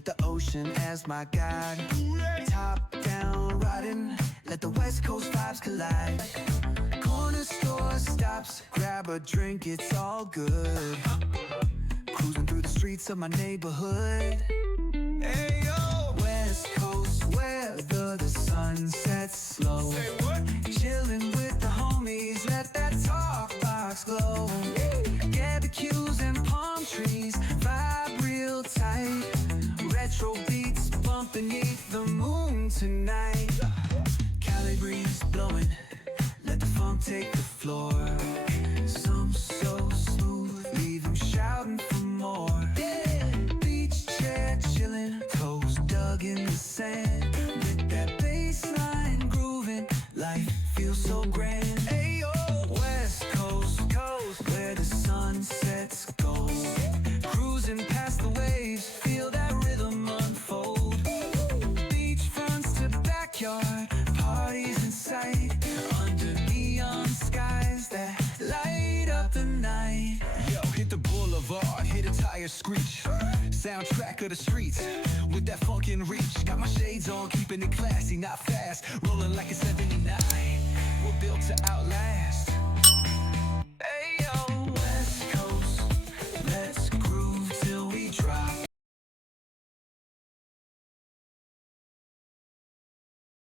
with the ocean as my guide. Top down riding, let the West Coast vibes collide. Corner store stops, grab a drink, it's all good. Cruising through the streets of my neighborhood. Hey yo, West Coast weather, the sun sets slow. Say what? Chilling with the homies, let that talk box glow. Barbecues and palm trees, vibe real tight. Retro beats bumping beneath the moon tonight. Cali breeze blowing, let the funk take the floor. Some so smooth, leave them shouting for more. Beach chair chilling, toes dug in the sand. With that bass line grooving, life feels so grand. Ayo, West Coast, where the sun sets gold. Cruising past the waves, feel that rhythm unfold. Beachfronts to backyard, parties in sight. Under neon skies that light up the night. Yo, hit the boulevard, hit a tire screech. Soundtrack of the streets, with that funk in reach. Got my shades on, keeping it classy, not fast. Rolling like a 79.